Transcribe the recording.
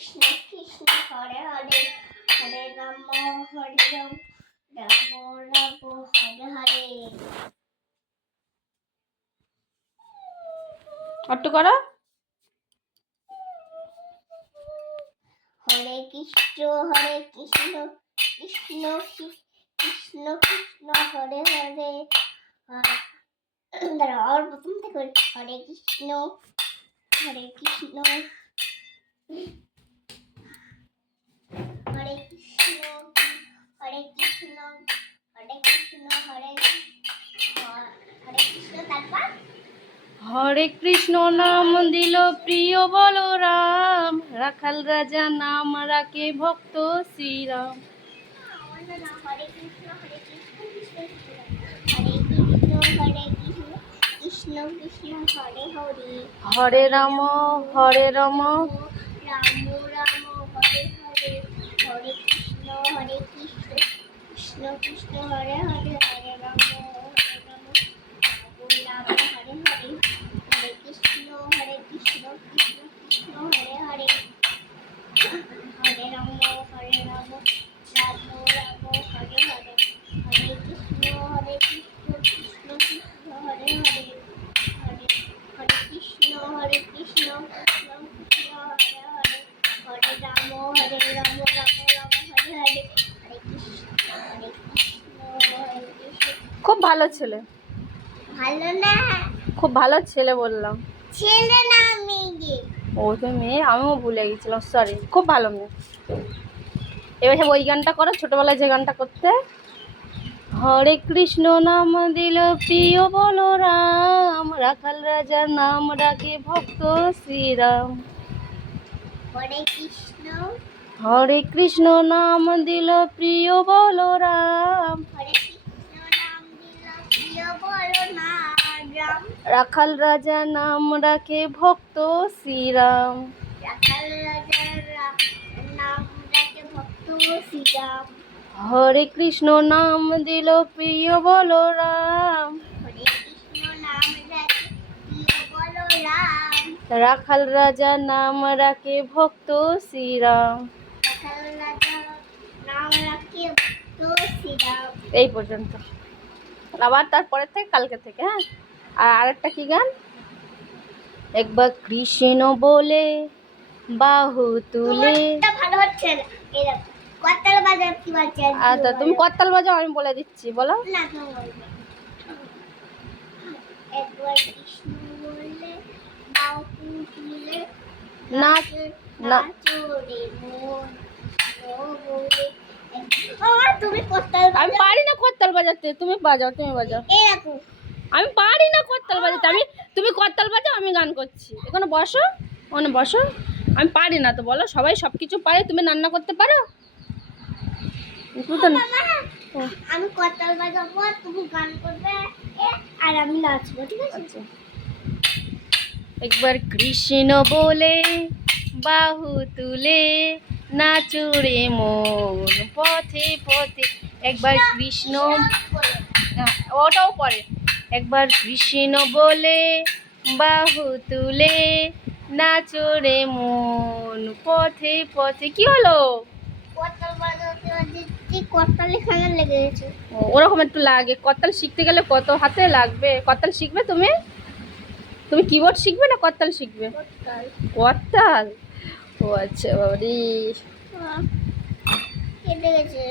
কৃষ্ণ কৃষ্ণ হরে হরে হরে রাম হরে রাম রাম রাম হরে হরে। একটু করো। হরে কৃষ্ণ কৃষ্ণ কৃষ্ণ কৃষ্ণ হরে হরে। দাঁড়াও আর প্রথম থেকে হরে কৃষ্ণ হরে কৃষ্ণ হরে কৃষ্ণ হরে কৃষ্ণ হরে কৃষ্ণ হরে হরে কৃষ্ণ। তারপর হরে কৃষ্ণ নাম দিল প্রিয় বলরাম, রাখাল রাজা নাম রাখে ভক্ত শ্রীরাম। হরে কৃষ্ণ কৃষ্ণ কৃষ্ণ হরে কৃষ্ণ কৃষ্ণ হরে হরে হরে রাম রাম রাম হরে হরে হরে কৃষ্ণ কৃষ্ণ কৃষ্ণ হরে হরে হরে রাম রাম হরে হরে হরে কৃষ্ণ কৃষ্ণ কৃষ্ণ হরে হরে হরে রাম রাম রাম হরে হরে হরে কৃষ্ণ কৃষ্ণ কৃষ্ণ হরে হরে হরে হরে কৃষ্ণ কৃষ্ণ কৃষ্ণ হরে হরে হরে রাম রাম রাম হরে হরে হরে কৃষ্ণ হরে কৃষ্ণ। খুব ভালো ছেলে, ভালো না? খুব ভালো ছেলে বললাম। ছেলে না মেয়ে? ও তো মেয়ে, আমিও ভুলে গেছিলাম, সরি। খুব ভালো মেয়ে। এবার সব ওই গানটা করো, ছোটবেলায় যে গানটা করতে। হরে কৃষ্ণ নাম দিল প্রিয় বলরাম, রাখাল রাজার নাম রাখে ভক্ত শ্রীরাম। হরে কৃষ্ণ নাম দিল প্রিয় বলরাম, হরে কৃষ্ণ নাম দিল প্রিয় বলরাম, রাখাল রাজা নাম রাখে ভক্ত শ্রীরাম। রাখাল রাজার নাম রাখে ভক্ত শ্রীরাম। হরে কৃষ্ণ নাম দিল প্রিয় বলরাম, হরে কৃষ্ণ নাম রাখে প্রিয় বলরাম, রাখাল রাজা নাম রাখে ভক্ত শ্রীরাম। রাখাল রাজার নাম রাখে ভক্ত শ্রীরাম। এই পর্যন্ত। আবার তারপরে থেকে কালকে থেকে, হ্যাঁ। আর আরেকটা কি গান? একবার কৃষ্ণ বলে বাহু তুলে। ভালো হচ্ছে না। এই দেখো করতাল বাজার কি বাজছে? আচ্ছা, তুমি করতাল বাজাও, আমি বলে দিচ্ছি, বলো। না তুমি বলবে। একবার কৃষ্ণ বলে বাহু তুলে নাচ না, নাচরে মন বলে। তুমি করতাল আমি পারি না করতাল বাজাতে, তুমি বাজাও, তুমি বাজাও। এই দেখো আমি পারি না করতাল বাজাতে। তুমি করতাল বাজাও, আমি গান করছি। এখানে বসো, ওখানে বসো। আমি পারি না তো, বলো। সবাই সব কিছু পারে, তুমি রান্না করতে পারো? আমি করতাল বাজাবো, তুমি গান করবে আর আমি নাচবো, ঠিক আছে? আচ্ছা। একবার কৃষ্ণ বলে বাহু তুলে নাচুরে মন পথে পথে। একবার কৃষ্ণ, ওটাও পরে। একবার কৃষ্ণ বলে বাহু তুলে নাচুরে মন পথে পথে। কি হলো? করতাল বাজাতে বাজাতে করতালে খানা লেগে গেছে। ওরকম একটু লাগে। করতাল শিখতে গেলে কত হাতে লাগবে। করতাল শিখবে তুমি? তুমি কিবোর্ড শিখবে না করতাল শিখবে? করতাল। ও আচ্ছা, বাবারি। কেটে গেছে।